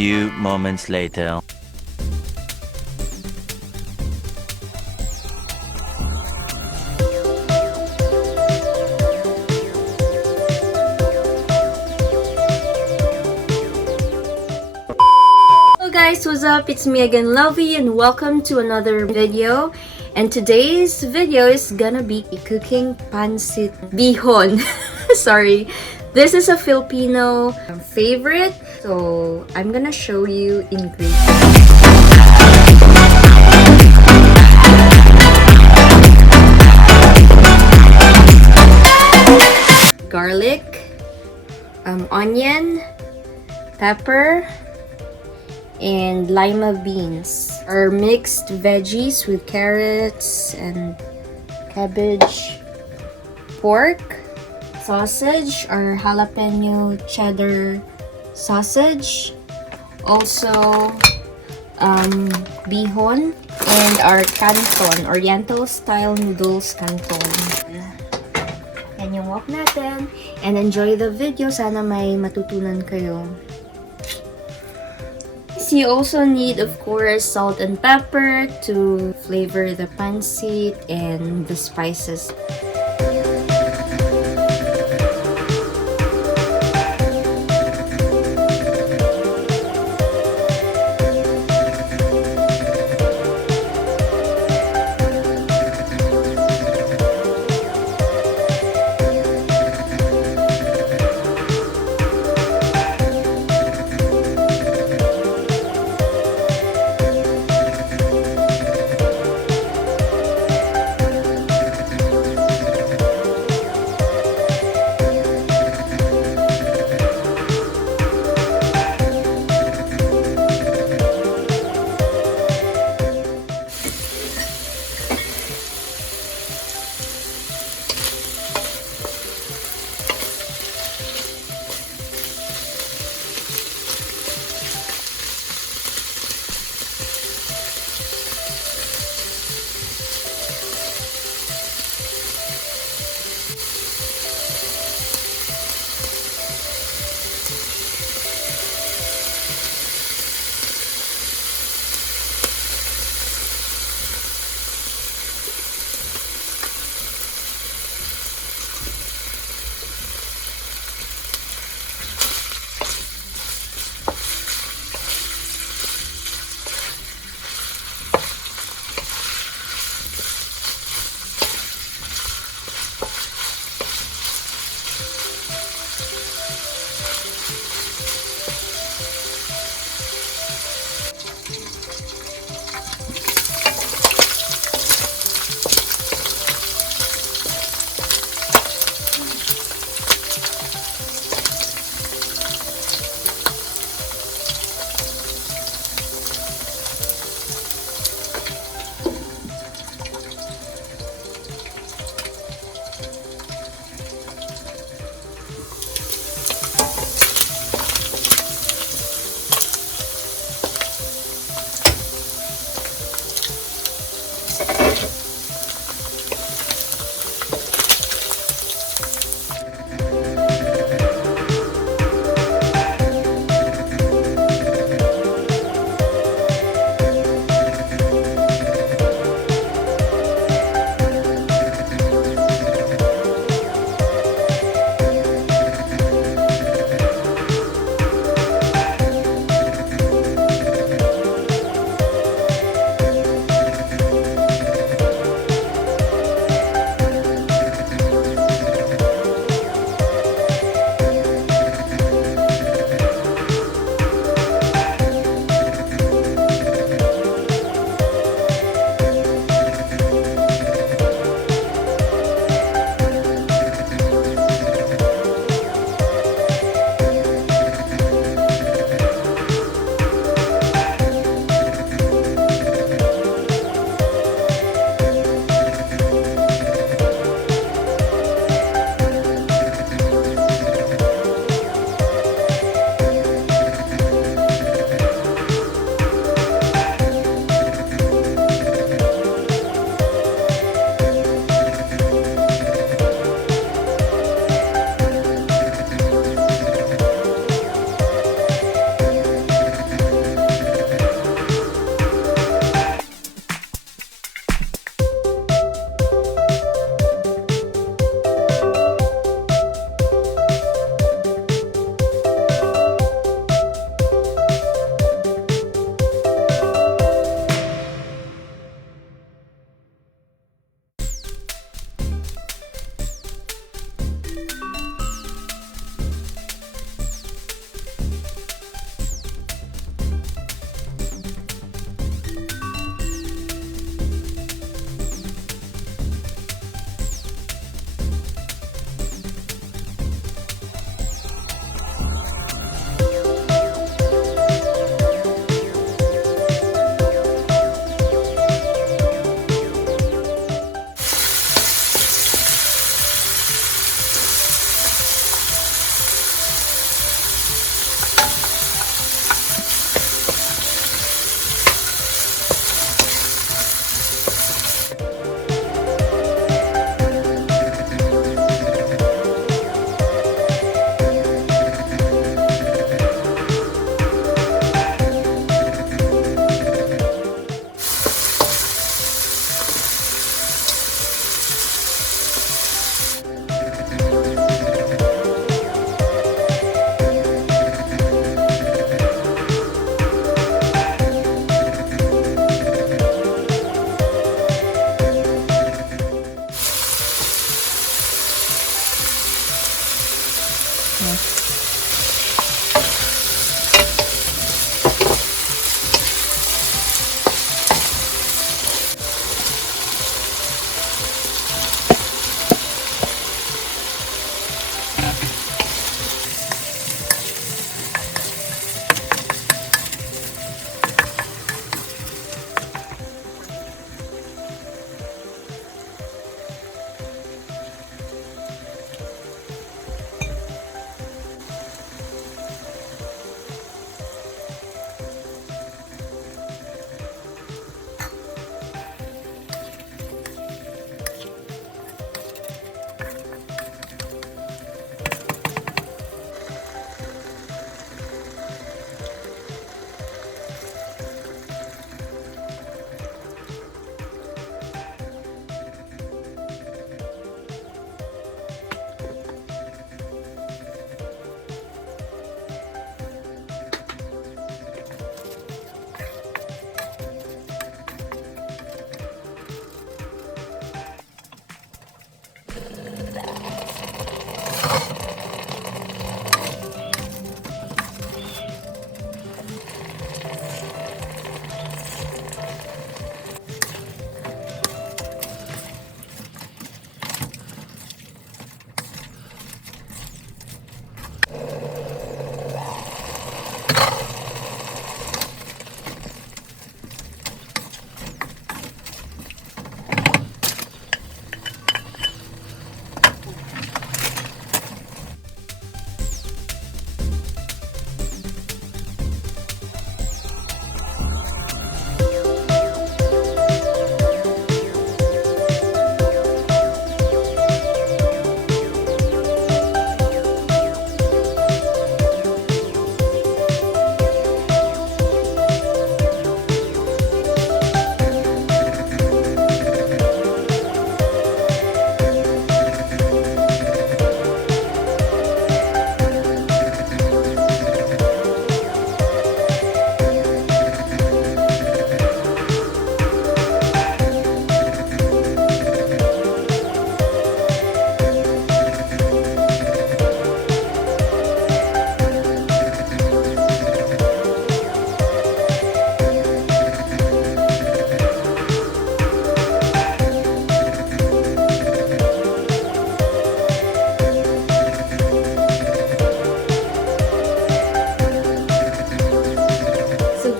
few moments later. Hello guys, what's up? It's me again, Lovey, and welcome to another video. And today's video is gonna be cooking pancit bihon. Sorry, this is a Filipino favorite, so I'm gonna show you ingredients. Garlic, onion, pepper, and lima beans are mixed veggies with carrots and cabbage. Pork, sausage or jalapeno cheddar sausage, also bihon, and our canton, oriental style noodles canton. Yan yung wok natin, and enjoy the video. Sana may matutunan kayo. You also need, of course, salt and pepper to flavor the pancit and the spices.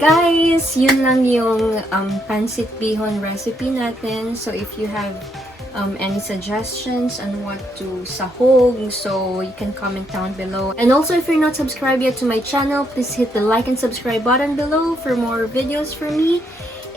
guys, yun lang yung pancit bihon recipe natin. So if you have any suggestions on what to sahog, so you can comment down below. And also, if you're not subscribed yet to my channel, please hit the like and subscribe button below for more videos from me.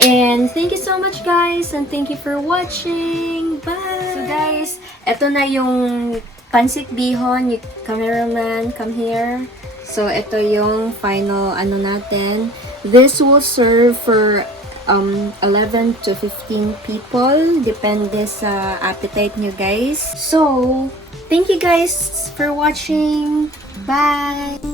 And thank you so much, guys, and thank you for watching. Bye! So guys, eto na yung pancit bihon. Yung cameraman, come here. So ito yung final ano natin. This will serve for 11 to 15 people. Depende sa appetite nyo, guys. So, thank you guys for watching. Bye!